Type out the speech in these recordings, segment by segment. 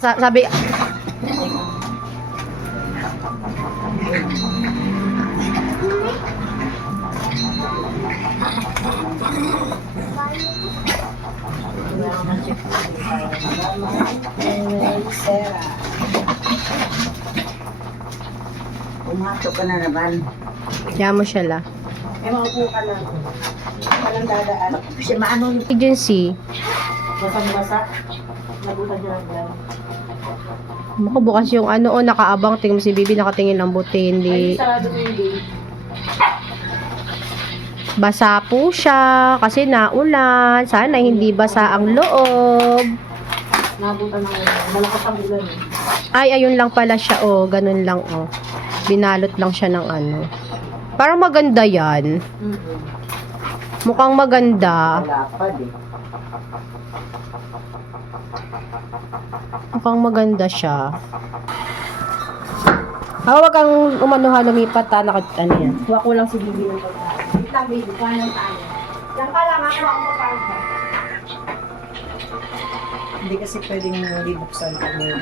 Sabi, Pumasok ka na naman. kaya mo siya la. Eh, maupo ka na. Walang dadaan. Kasi maano yung Agency. basang-basa. Nagutan niya lang yan. Baka bukas yung ano, oh, nakaabang. Tingnan mo si Bibi, nakatingin lang buti. Hindi. Sarado ko yung gate. Basa po siya. Kasi naulan. Sana hindi basa ang loob. Nabutan ng ulan. Malakas ang ulan eh. Ay, ayun lang pala siya, oh. Ganun lang, oh. Binalot lang siya ng ano. Parang maganda yan. Mukhang maganda. Lapad eh. Mukhang maganda siya. Huwag kang umano lumipat, ha? Ano yan? Kuha ko lang si Bibi ng pagkain. Wait lang, baby. Kuha lang tayo. Yan ka lang. Ako ang pagkain. Hindi kasi pwedeng libuksan kami.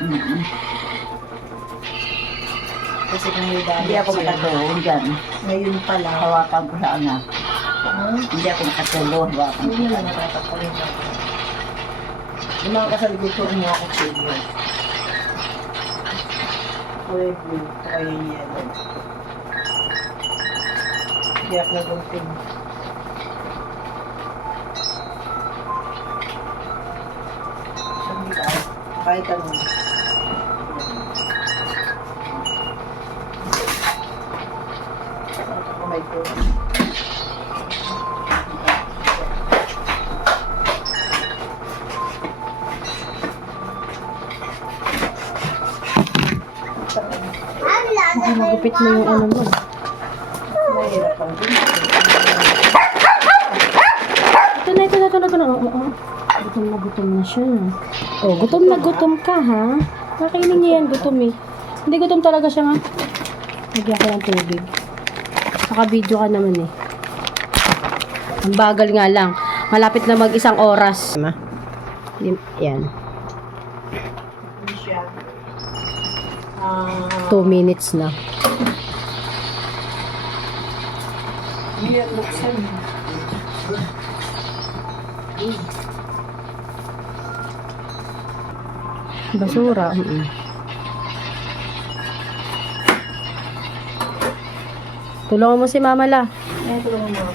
Kasi kung may dami. Hindi ako makatulong dyan. Ngayon pala. Hawakan ko sa anak. Hindi ako nakatulong. Hawakan ko. Hindi na natatakpan ko. Yung mga kasaligod ko mga kutsilyo. Kulay blue. Kaya yung yellow. Tiyak na gunting. Kahit ano. Oh my God. Hindi magupit mo yung ano mo. Mahirap ang Ito na. Oo. Gutom na siya. Oh, gutom ka, ha? Nakainin niya yan, gutom eh. Hindi gutom talaga siya, ha? Lagyan ko ng tubig. Naka-video ka naman eh. Ang bagal nga lang. Malapit na mag-1 oras. Yan. siya. 2 minutes na. Hindi yan buksan. Basura. Tulungan mo si Mama la. Tulungan mo ako.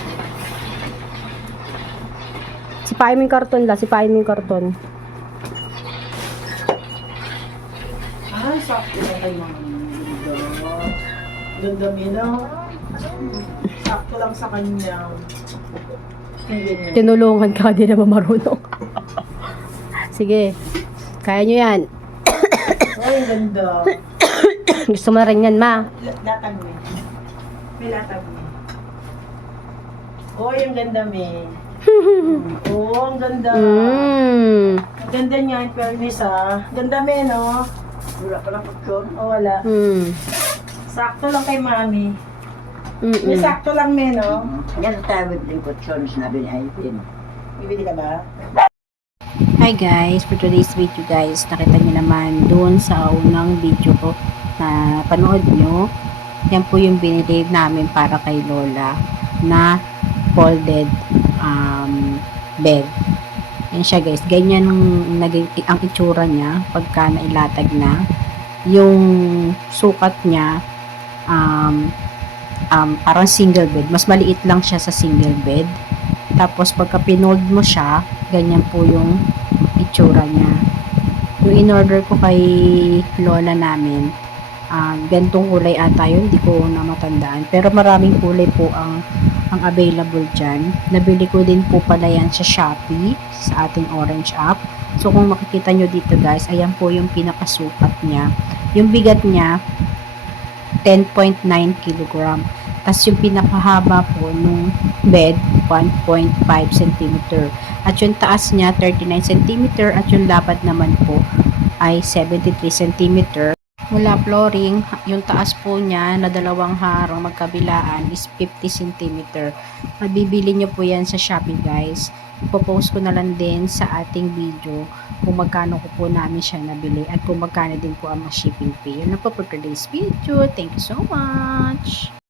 Sipain mo yung karton la. Sipain mo yung karton. Sakto na kayo mga ganda mina. Sakto lang sa kanya. Tinulungan ka, di naman marunong. Sige. Kaya nyo yan. Ay, ganda. Gusto mo na rin yan, ma. Latag mo. May latag mo. Oh, yung ganda, me. Oh, ang ganda. Ang ganda niya, in fairness, ha. Ganda, me, no? Wala pa lang pagkon. Oh, wala. Sakto lang kay mami. May sakto lang, me, no? Yan tayo with the pagkon. Sinabi ni Aitin. Bibili ka ba? Hi guys, for today's video guys, nakita niyo naman doon sa unang video ko na panood nyo, yan po yung binili namin para kay Lola na folded bed. Yan siya guys, ganyan ang itsura niya pagka nailatag na. Yung sukat niya parang single bed, mas maliit lang siya sa single bed. Tapos pagka pinold mo siya, ganyan po yung itsura niya. Yung in-order ko kay Lola namin, gantong kulay ata yun, hindi ko na matandaan. Pero maraming kulay po ang available dyan. Nabili ko din po pala yan sa Shopee, sa ating Orange app. So kung makikita nyo dito guys, ayan po yung pinakasukat niya. Yung bigat niya, 10.9 kilogram. Tapos yung pinakahaba po nung bed, 1.5 cm. At yung taas niya, 39 cm. At yung lapad naman po ay 73 cm. Mula flooring, yung taas po niya na dalawang harang magkabilaan is 50 cm. Mabibili nyo po yan sa Shopee guys. Ipopost ko na lang din sa ating video kung magkano ko po namin siya nabili at kung magkano din po ang shipping fee. Yun na po for today's video. Thank you so much!